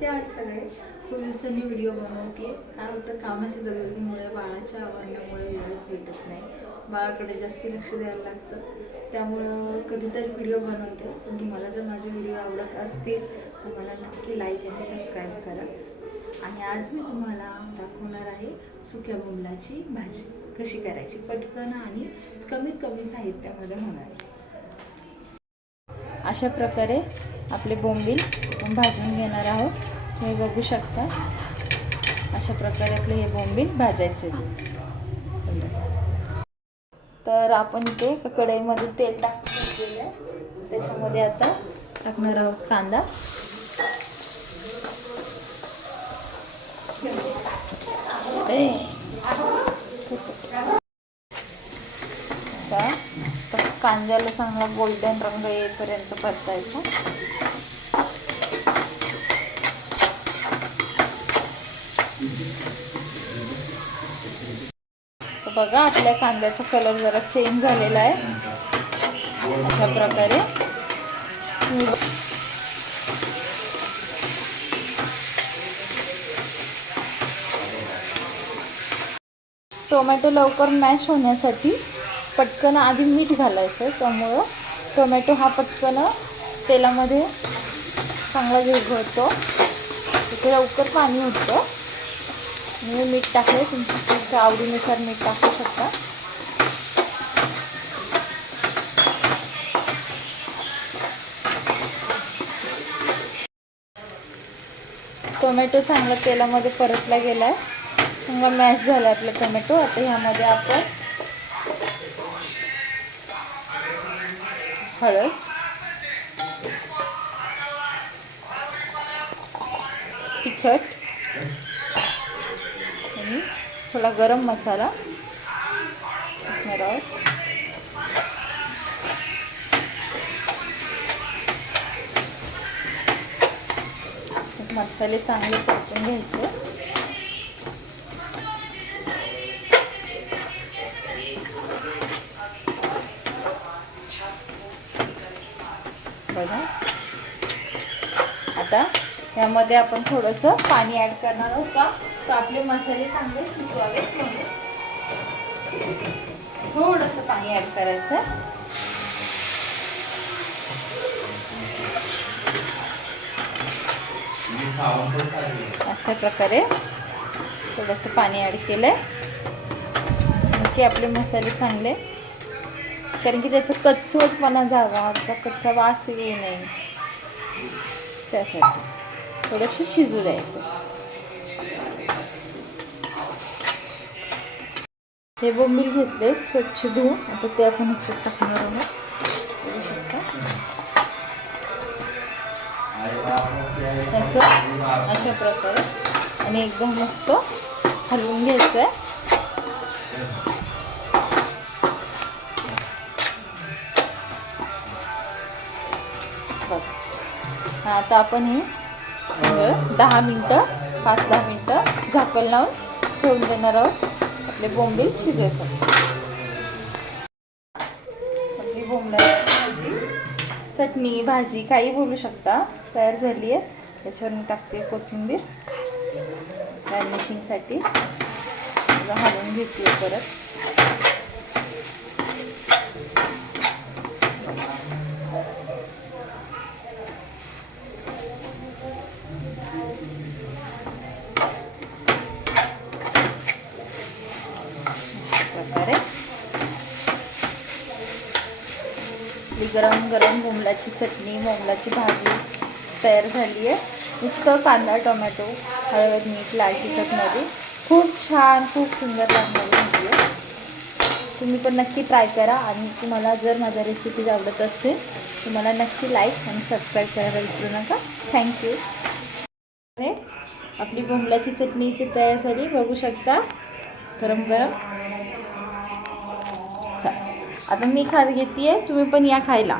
नमस्ते. आज सगळे खूप दिवसांनी व्हिडिओ बनवते. काय होतं, कामाच्या दगदगीमुळे बाळाच्या आवरण्यामुळे वेळच भेटत नाही. बाळाकडे जास्त लक्ष द्यायला लागतं, त्यामुळं कधीतरी व्हिडिओ बनवते. पण तुम्हाला जर माझे व्हिडिओ आवडत असतील तर मला नक्की लाईक आणि सबस्क्राईब करा. आणि आज मी तुम्हाला दाखवणार आहे सुक्या बोंबलाची भाजी कशी करायची, पटकन आणि कमीत कमी साहित्यामध्ये होणार. अशा प्रकारे आपले बोंबील भाजून घेणार आहोत. तुम्ही बघू शकता, अशा प्रकारे आपले हे बोंबील भाजायचे. तर आपण इथे कढईमध्ये तेल टाकून घेतलेलं आहे. त्याच्यामध्ये आता टाकणार आहोत कांदा. कांद्याला चांगला गोल्डन रंग येईपर्यंत परतायचा. तर बघा, आपल्या कांद्याचा कलर जरा चेंज झालेला आहे. अशा प्रकारे टोमॅटो लवकर मॅश होण्यासाठी पटकन आधी मीठ घालायचं. त्यामुळं टोमॅटो हा पटकन तेलामध्ये चांगला विरघळतो, तिथे लवकर पाणी उठतं. मी मीठ टाकले, तुमच्या आवडीनुसार मीठ टाकू शकता. टोमॅटो चांगला तेलामध्ये परतला गेला आहे, चांगला मॅश झाला आपला टोमॅटो. आता ह्यामध्ये आपण हळद, तिखट आणि थोडा गरम मसाला टाकणार आहोत. मसाले चांगले परतून घ्यायचे. बघा, आता यामध्ये आपण थोडंसं पाणी ॲड करणार आहोत का, तर आपले मसाले चांगले शिजवावेत म्हणून थोडंसं पाणी ॲड करायचं. अशा प्रकारे थोडंसं पाणी ॲड केलंय की आपले मसाले चांगले, कारण की त्याचा कच्चवटपणा जावा, कच्चा वास येऊ नये, त्यासाठी थोडंसं शिजू द्यायचं. हे बोंबील घेतले स्वच्छ धुवून, आता ते आपण ह्याच्यात टाकणार आहोत. बघू शकता तसं, अशा प्रकारे, आणि एकदम मस्त हलवून घ्यायचं आहे. आता आपण हे 10 मिनटं 5-10 मिनटं झाकण लावून ठेवून देणार आहोत आपले बोंबील शिजायसाठी. आपली बोंबलाची भाजी, चटणी, भाजी काही बोलू शकता, तयार झाली आहे. त्याच्यावर मी टाकते कोथिंबीर गार्निशिंगसाठी. हलवून घेते परत. गरम गरम बोंबलाची चटणी, बोंबलाची भाजी तयार झाली आहे. नुसतं कांदा, टोमॅटो, हळद, मीठ, लाल तिखटमध्ये खूप छान, खूप सुंदर लागणारी भाजी आहे. तुम्ही पण नक्की ट्राय करा. आणि तुम्हाला जर माझ्या रेसिपीज आवडत असतील तर मला नक्की लाईक आणि सबस्क्राईब करायला विसरू नका. थँक्यू. आपली बोंबलाची चटणी इथे तयार झाली, बघू शकता, गरम गरम. आता मी घेते, तुम्ही पण या खायला.